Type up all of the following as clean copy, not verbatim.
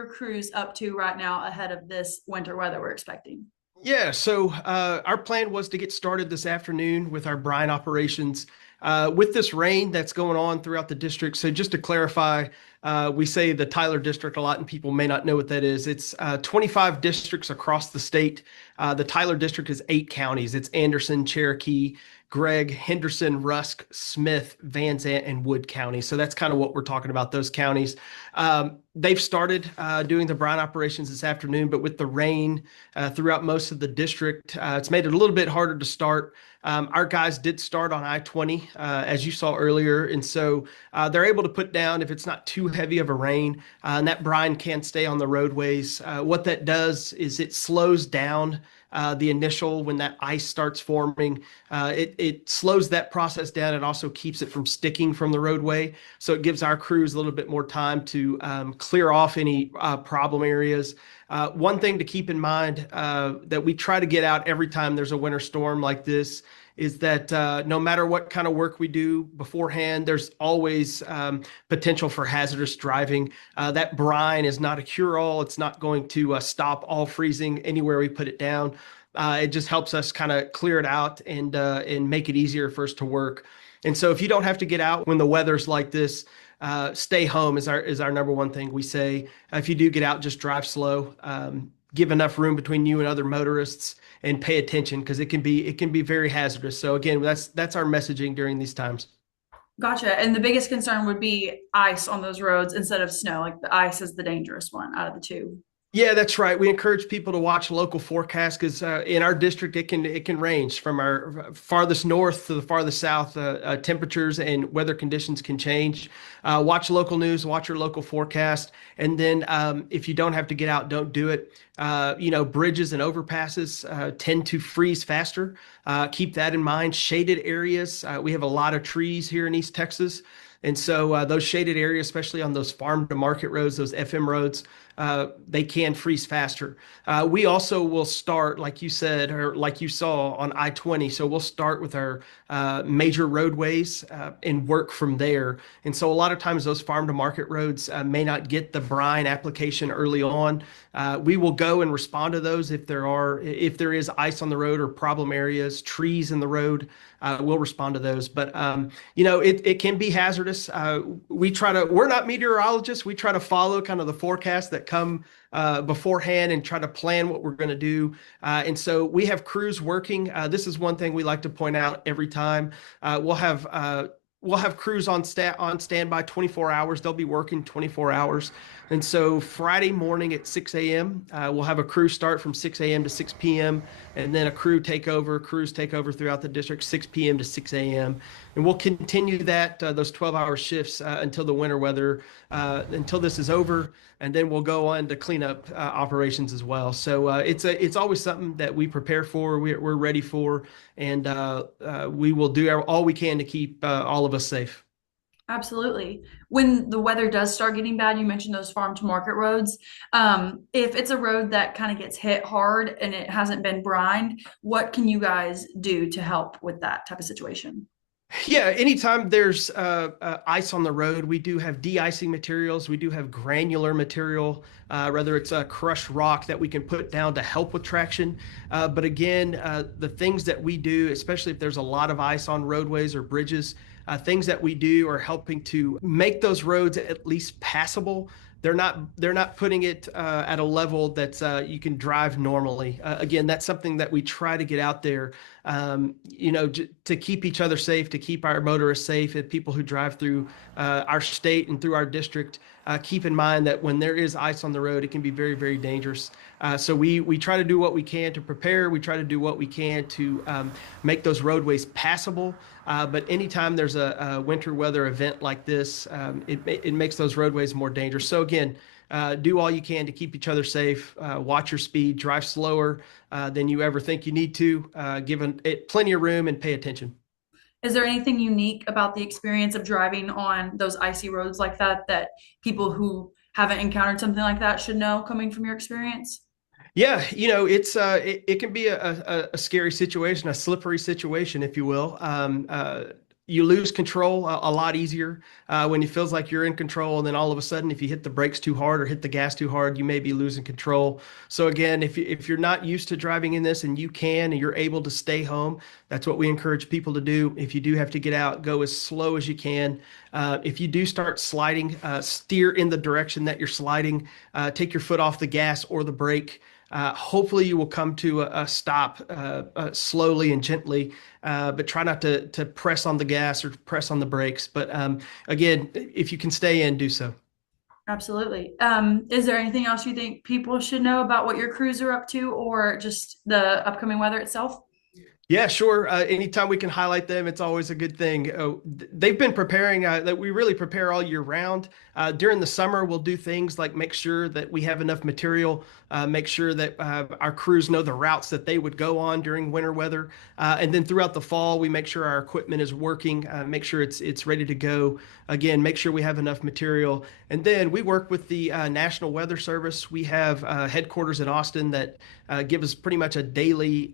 your crews up to right now ahead of this winter weather we're expecting? Yeah, so our plan was to get started this afternoon with our brine operations. With this rain that's going on throughout the district, so just to clarify, we say the Tyler district a lot, and people may not know what that is. It's 25 districts across the state. The Tyler district is 8 counties. It's Anderson, Cherokee, Gregg, Henderson, Rusk, Smith, Van Zant, and Wood County. So that's kind of what we're talking about, those counties. They've started doing the brine operations this afternoon, but with the rain throughout most of the district, it's made it a little bit harder to start. Our guys did start on I-20, as you saw earlier, and so they're able to put down if it's not too heavy of a rain, and that brine can stay on the roadways. What that does is it slows down the initial when that ice starts forming. It slows that process down. It also keeps it from sticking from the roadway. So it gives our crews a little bit more time to clear off any problem areas. One thing to keep in mind that we try to get out every time there's a winter storm like this is that no matter what kind of work we do beforehand, there's always potential for hazardous driving. That brine is not a cure-all. It's not going to stop all freezing anywhere we put it down. It just helps us kind of clear it out and make it easier for us to work. And so if you don't have to get out when the weather's like this, stay home is our number one thing we say. If you do get out, just drive slow. Give enough room between you and other motorists, and pay attention because it can be very hazardous. So again, that's our messaging during these times. Gotcha. And the biggest concern would be ice on those roads instead of snow. Like the ice is the dangerous one out of the two. Yeah, that's right. We encourage people to watch local forecasts because in our district it can range from our farthest north to the farthest south. Temperatures and weather conditions can change. Watch local news, watch your local forecast, and then if you don't have to get out, don't do it. Bridges and overpasses tend to freeze faster. Keep that in mind. Shaded areas. We have a lot of trees here in East Texas. And so those shaded areas, especially on those farm to market roads, those FM roads, they can freeze faster. We also will start, like you said, or like you saw on I-20. So we'll start with our major roadways and work from there. And so a lot of times those farm to market roads may not get the brine application early on. We will go and respond to those if there is ice on the road or problem areas, trees in the road. We'll respond to those. But it can be hazardous. We're not meteorologists. We try to follow kind of the forecasts that come beforehand and try to plan what we're going to do. And so we have crews working. This is one thing we like to point out every time. We'll have crews on standby 24 hours. They'll be working 24 hours. And so Friday morning at 6 a.m., we'll have a crew start from 6 a.m. to 6 p.m. and then crews take over throughout the district, 6 p.m. to 6 a.m. And we'll continue those 12-hour shifts until the winter weather, until this is over. And then we'll go on to cleanup operations as well. So it's always something that we prepare for, we're ready for, and we will do all we can to keep all of us safe. Absolutely. When the weather does start getting bad, you mentioned those farm to market roads. If it's a road that kind of gets hit hard and it hasn't been brined, what can you guys do to help with that type of situation? Yeah, anytime there's ice on the road, we do have de-icing materials. We do have granular material, whether it's a crushed rock that we can put down to help with traction. But again, the things that we do, especially if there's a lot of ice on roadways or bridges, things that we do are helping to make those roads at least passable. They're not putting it at a level that you can drive normally. Again, that's something that we try to get out there, to keep each other safe, to keep our motorists safe, and people who drive through our state and through our district. Keep in mind that when there is ice on the road, it can be very, very dangerous. So we try to do what we can to prepare. We try to do what we can to make those roadways passable. But anytime there's a winter weather event like this, it makes those roadways more dangerous. So again, do all you can to keep each other safe. Watch your speed. Drive slower than you ever think you need to. Give it plenty of room and pay attention. Is there anything unique about the experience of driving on those icy roads like that people who haven't encountered something like that should know coming from your experience? Yeah, it can be a scary situation, a slippery situation, if you will. you lose control a lot easier when it feels like you're in control. And then all of a sudden, if you hit the brakes too hard or hit the gas too hard, you may be losing control. So again, if you're not used to driving in this and you can and you're able to stay home, that's what we encourage people to do. If you do have to get out, go as slow as you can. If you do start sliding, steer in the direction that you're sliding. Take your foot off the gas or the brake. Hopefully, you will come to a stop slowly and gently, but try not to press on the gas or press on the brakes. But again, if you can stay in, do so. Absolutely. Is there anything else you think people should know about what your crews are up to or just the upcoming weather itself? Yeah, sure. Anytime we can highlight them, it's always a good thing. They've been preparing that we really prepare all year round. During the summer, we'll do things like make sure that we have enough material, make sure that our crews know the routes that they would go on during winter weather. And then throughout the fall, we make sure our equipment is working, make sure it's ready to go. Again, make sure we have enough material. And then we work with the National Weather Service. We have headquarters in Austin that give us pretty much a daily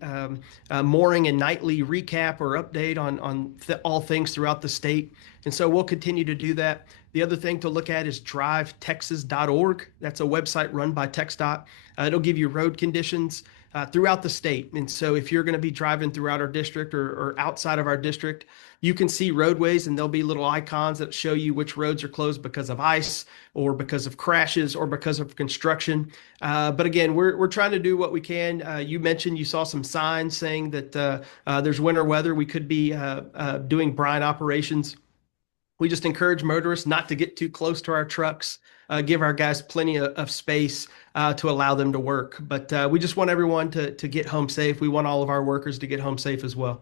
morning and nightly recap or update on all things throughout the state. And so we'll continue to do that. The other thing to look at is drivetexas.org. That's a website run by TxDOT. It'll give you road conditions throughout the state. And so if you're going to be driving throughout our district or outside of our district, you can see roadways and there'll be little icons that show you which roads are closed because of ice or because of crashes or because of construction. But again, we're trying to do what we can. You mentioned you saw some signs saying that there's winter weather. We could be doing brine operations. We just encourage motorists not to get too close to our trucks, give our guys plenty of space to allow them to work. But we just want everyone to get home safe. We want all of our workers to get home safe as well.